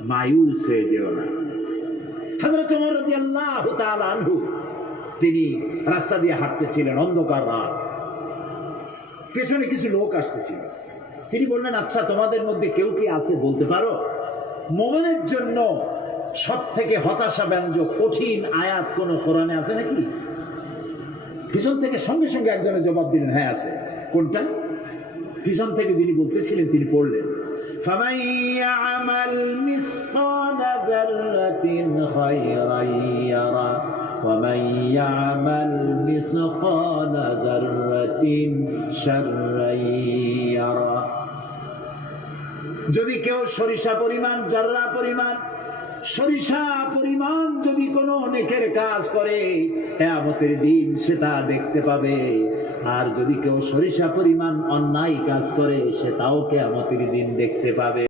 মায়ুস হয়ে যেও না। হযরত ওমর রাদিয়াল্লাহু তাআলা আনহু তিনি রাস্তা দিয়ে হাঁটতেছিলেন, অন্ধকার রাত, পেছনে কিছু লোক আসতেছিল। তিনি বললেন, আচ্ছা তোমাদের মধ্যে কেউ কি আছে বলতে পারো মুমিনের জন্য সব থেকে হতাশাব্যঞ্জক কঠিন আয়াত কোন কোরআনে আছে নাকি? পিছন থেকে সঙ্গে সঙ্গে একজনের জবাব দিলেন, হ্যাঁ আছে। কোনটা? পিছন থেকে যিনি বলতেছিলেন তিনি পড়লেন, فَمَن يَعْمَلْ مِثْقَالَ ذَرَّةٍ خَيْرًا يَرَهُ وَمَن يَعْمَلْ مِثْقَالَ ذَرَّةٍ شَرًّا يَرَهُ। যদি কেউ সরিষা পরিমাণ, জাররা পরিমাণ, সরিষা পরিমাণ যদি কোনো নেকের কাজ করে, কিয়ামতের দিন সেটা দেখতে পাবে। আর যদি কেউ সরিষা পরিমাণ অন্যায় কাজ করে, সেটাও কিয়ামতের দিন দেখতে পাবে।